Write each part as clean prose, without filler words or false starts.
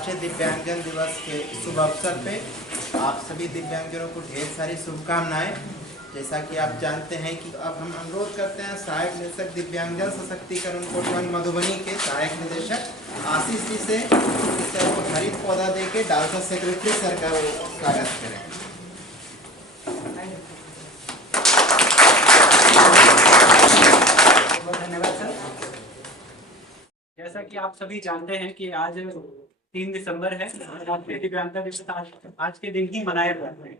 राष्ट्रीय दिव्यांगजन दिवस के शुभ अवसर पे आप सभी दिव्यांगजनों को ढेर सारी शुभकामनाएं। जैसा कि आप जानते हैं कि अब हम अनुरोध करते हैं सहायक निदेशक दिव्यांगजन सशक्तिकरण कोटवन मधुबनी के सहायक निदेशक आशीष जी से सर को हरित पौधा देके डालसा सेक्रेटरी सर का वो स्वागत करें। धन्यवाद सर। जैसा कि आप सभी जानते हैं कि आज 3 दिसंबर है, राष्ट्रीय दिव्यांगता दिवस आज के दिन ही मनाया जाता है।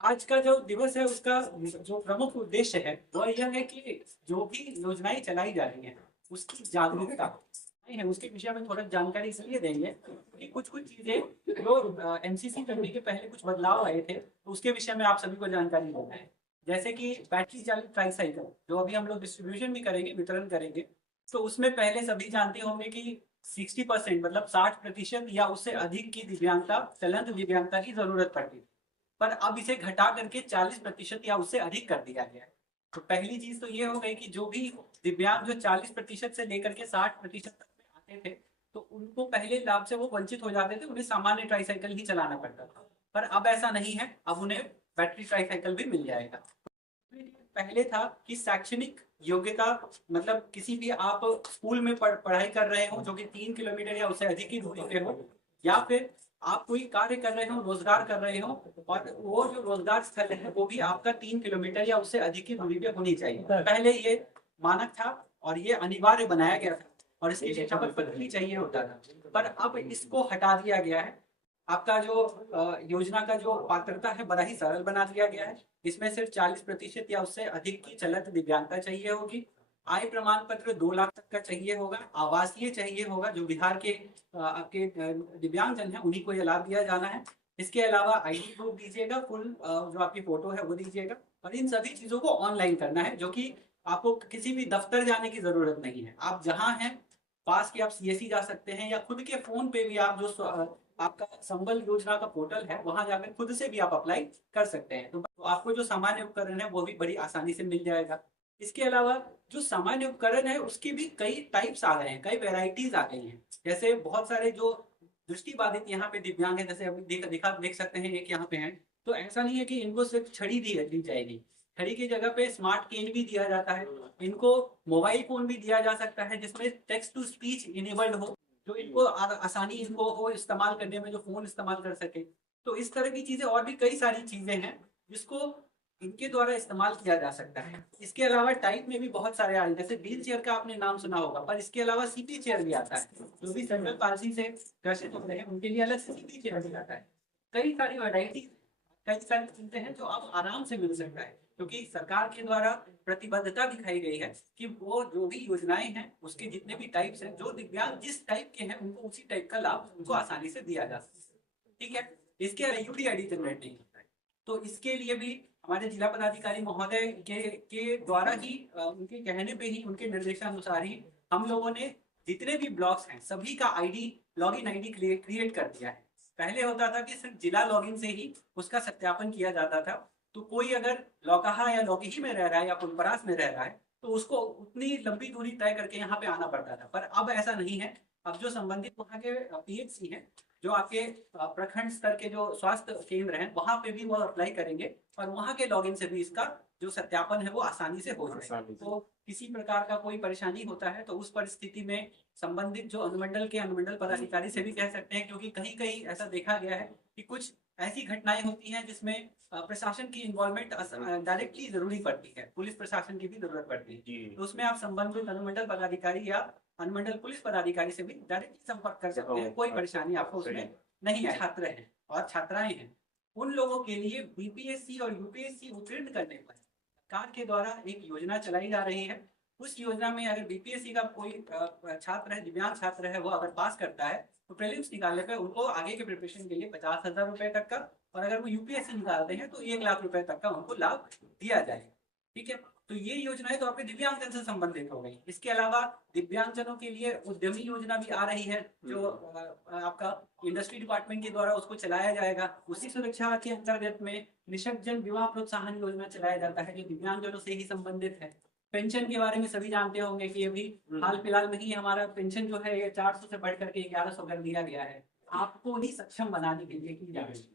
आज का जो दिवस है उसका जो प्रमुख उद्देश्य है वह यह है कि जो भी योजनाएं चलाई जा रही हैं उसकी जागरूकता नहीं है, उसके विषय में थोड़ा जानकारी इसलिए देंगे कि कुछ चीजें जो एमसीसी करने के पहले कुछ बदलाव आए थे तो उसके विषय में आप सभी को जानकारी देना है। जैसे कि बैटरी चालित ट्राईसाइकिल जो अभी हम लोग डिस्ट्रीब्यूशन भी करेंगे, वितरण करेंगे, तो उसमें पहले सभी जानते होंगे कि 60% मतलब 60% या उससे अधिक की दिव्यांगता, चलंत दिव्यांगता की जरूरत पड़ती है, पर अब इसे घटा करके 40% या उससे अधिक कर दिया गया है। तो पहली चीज तो ये हो गई कि जो भी दिव्यांग जो 40% से लेकर के 60% तक में आते थे तो उनको पहले लाभ से वो वंचित हो जाते थे, उन्हें सामान्य ट्राईसाइकिल ही चलाना पड़ता था, पर अब ऐसा नहीं है, अब उन्हें बैटरी ट्राईसाइकिल भी मिल जाएगा। पहले था कि शैक्षणिक योग्यता मतलब किसी भी आप स्कूल में पढ़ाई कर रहे हो जो कि 3 किलोमीटर या उससे अधिक की दूरी पे हो, या फिर आप कोई कार्य कर रहे हो, रोजगार कर रहे हो और वो जो रोजगार स्थल है वो भी आपका 3 किलोमीटर या उससे अधिक की दूरी पे होनी चाहिए। पहले ये मानक था और ये अनिवार्य बनाया गया था और इसके लिए शपथ पत्र भी चाहिए होता था, पर अब इसको हटा दिया गया है। आपका जो योजना का जो पात्रता है बड़ा ही सरल बना दिया गया है। इसमें सिर्फ 40% या उससे अधिक की चलंत दिव्यांगता चाहिए होगी। आय प्रमाण पत्र 2 लाख तक का चाहिए होगा। आवासीय चाहिए होगा, जो बिहार के आपके दिव्यांगजन है उन्हीं को यह लाभ दिया जाना है। इसके अलावा आईडी प्रूफ दीजिएगा, फुल जो आपकी फोटो है वो दीजिएगा, और इन सभी चीजों को ऑनलाइन करना है, जो कि आपको किसी भी दफ्तर जाने की जरूरत नहीं है। आप जहाँ हैं पास के आप सीएससी जा सकते हैं, या खुद के फोन पे भी आप जो आपका संबल योजना का पोर्टल है वहां जाकर खुद से भी आप अप्लाई कर सकते हैं। तो आपको जो सामान्य उपकरण है वो भी बड़ी आसानी से मिल जाएगा। इसके अलावा जो सामान्य उपकरण है उसकी भी कई टाइप्स आ गए हैं, कई वेराइटीज आ गई हैं। जैसे बहुत सारे जो दृष्टिबाधित यहाँ पे दिव्यांग है, जैसे अभी देख सकते हैं एक यहाँ पे है, तो ऐसा नहीं है कि इनको सिर्फ छड़ी दी जाएगी, छड़ी की जगह पे स्मार्ट केन भी दिया जाता है। इनको मोबाइल फोन भी दिया जा सकता है जिसमें टेक्स्ट टू स्पीच इनेबल्ड हो, जो इनको आसानी इनको हो इस्तेमाल करने में, जो फोन इस्तेमाल कर सके। तो इस तरह की चीजें और भी कई सारी चीजें हैं जिसको इनके द्वारा इस्तेमाल किया जा सकता है। इसके अलावा टाइप में भी बहुत सारे आ रहे हैं, जैसे व्हील चेयर का आपने नाम सुना होगा, पर इसके अलावा सीपी चेयर भी आता है। जो भी सेंट्रल पालसी से ग्रसित होते हैं उनके लिए अलग से सीपी चेयर भी आता है। कई सारी वैरायटी, कई सारी चीजें हैं जो आप आराम से मिल सकता है, क्योंकि सरकार के द्वारा प्रतिबद्धता दिखाई गई है कि वो जो भी योजनाएं हैं उसके जितने भी टाइप्स हैं, जो दिव्यांग जिस टाइप के हैं उनको उसी टाइप का लाभ उनको आसानी से दिया जा सकता है। ठीक है, इसके यूडीआईडी जनरेट नहीं होता है, तो इसके लिए भी हमारे जिला पदाधिकारी महोदय के द्वारा ही उनके कहने पे ही, उनके निर्देशानुसार ही हम लोगों ने जितने भी ब्लॉक्स हैं सभी का आईडी, लॉगिन आईडी क्रिएट कर दिया है। पहले होता था कि सिर्फ जिला लॉगिन से ही उसका सत्यापन किया जाता था, तो कोई अगर लौकहा या लौकीही में रह रहा है या फुलपरास में रह रहा है तो उसको उतनी लंबी दूरी तय करके यहाँ पे आना पड़ता था, पर अब ऐसा नहीं है। अब जो संबंधित वहाँ के पीएचसी हैं, जो आपके प्रखंड स्तर के जो स्वास्थ्य केंद्र हैं, वहां पे भी वो अप्लाई करेंगे और वहां के लॉगिन से भी इसका जो सत्यापन है वो आसानी से हो जाएगा। तो किसी प्रकार का कोई परेशानी होता है तो उस परिस्थिति में संबंधित जो अनुमंडल के अनुमंडल पदाधिकारी से भी कह सकते हैं, क्योंकि कहीं कहीं ऐसा देखा गया है कि कुछ ऐसी घटनाएं होती हैं जिसमें प्रशासन की इन्वॉल्वमेंट डायरेक्टली जरूरी पड़ती है, पुलिस प्रशासन की भी जरूरत पड़ती है। तो उसमें आप संबंधित अनुमंडल पदाधिकारी या अनुमंडल पुलिस पदाधिकारी से भी डायरेक्टली संपर्क कर सकते हैं, कोई परेशानी आपको उसमें नहीं है। छात्र हैं और छात्राएं हैं, उन लोगों के लिए बीपीएससी और यूपीएससी उत्तीर्ण करने पर सरकार के द्वारा एक योजना चलाई जा रही है। उस योजना में अगर बीपीएससी का कोई छात्र है, दिव्यांग छात्र है, वो अगर पास करता है तो प्रीलिम्स निकालने पे उनको आगे के प्रिपरेशन के लिए 50,000 रुपए तक का, और अगर वो यूपीएससी निकालते हैं तो 1 लाख रुपए तक का उनको लाभ दिया जाएगा। ठीक है, तो ये योजनाएं तो आपके दिव्यांगजन से संबंधित हो गई। इसके अलावा दिव्यांगजनों के लिए उद्यमी योजना भी आ रही है, जो आपका इंडस्ट्री डिपार्टमेंट के द्वारा उसको चलाया जाएगा। उसी सुरक्षा के अंतर्गत में निशक्तजन विवाह प्रोत्साहन योजना चलाया जाता है, जो दिव्यांगजनों से ही संबंधित है। पेंशन के बारे में सभी जानते होंगे कि अभी हाल फिलहाल में ही हमारा पेंशन जो है 400 से बढ़ करके 1100 कर दिया गया है। आपको ही सक्षम बनाने के लिए की जा रही है।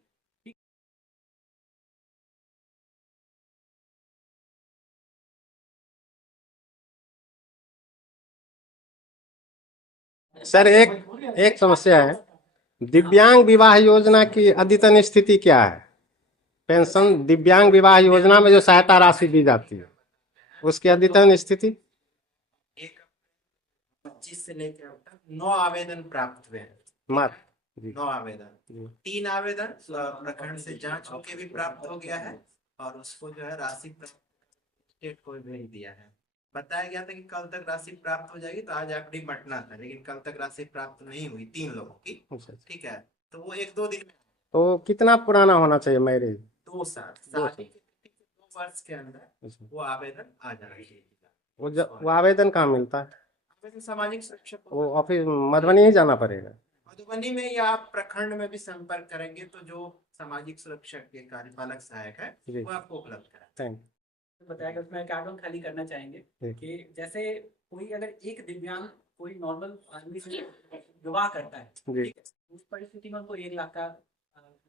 सर एक एक समस्या है, दिव्यांग विवाह योजना की अद्यतन स्थिति क्या है? पेंशन दिव्यांग विवाह योजना में जो सहायता राशि दी जाती है उसकी अद्यतन स्थिति? एक 25 से लेकर अब तक 9 आवेदन प्राप्त हुए हैं। मत जी 9 आवेदन, 3 आवेदन प्रखंड से जांच होके भी प्राप्त हो गया है और उसको जो है राशि स्टेट को भी भेज दिया है। बताया गया था कि कल तक राशि प्राप्त हो जाएगी, तो आज आखिरी बंटना था, लेकिन कल तक राशि प्राप्त नहीं हुई 3 लोगों की। अच्छा। ठीक है, तो वो 1-2 दिन में। तो कितना पुराना होना चाहिए मैरिज? 2 साल, शादी के 2 वर्ष के अंदर अच्छा। वो आवेदन आ जाना चाहिए। वो आवेदन कहाँ मिलता है? आवेदन सामाजिक सुरक्षा वो ऑफिस मधुबनी ही जाना पड़ेगा? मधुबनी में या आप प्रखंड में भी संपर्क करेंगे तो जो सामाजिक सुरक्षा के कार्यपालक सहायक है जी। वो आपको उपलब्ध कराएंगे। थैंक बताया कि उसमें कार्बन खाली करना चाहेंगे कि जैसे कोई अगर एक दिव्यांग कोई नॉर्मल आदमी से विवाह करता है, जी। ठीक है, उस परिस्थिति में उनको 1 लाख का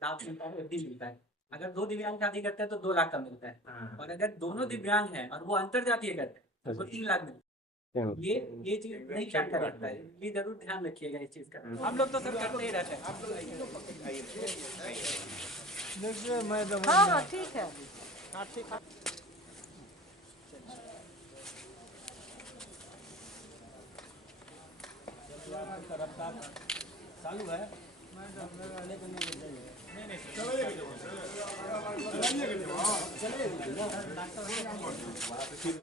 लाभ मिलता है, वृद्धि मिलता है। अगर 2 दिव्यांग शादी करते हैं तो 2 लाख का मिलता है, और अगर दोनों दिव्यांग हैं और वो अंतरजातीय करते हैं तो 3 लाख मिलता है। ये चीज नहीं जानता रहता है, ये जरूर ध्यान रखिएगा इस चीज का। हम लोग तो सर करते ही रहते हैं। हाँ हाँ ठीक है। चालू है।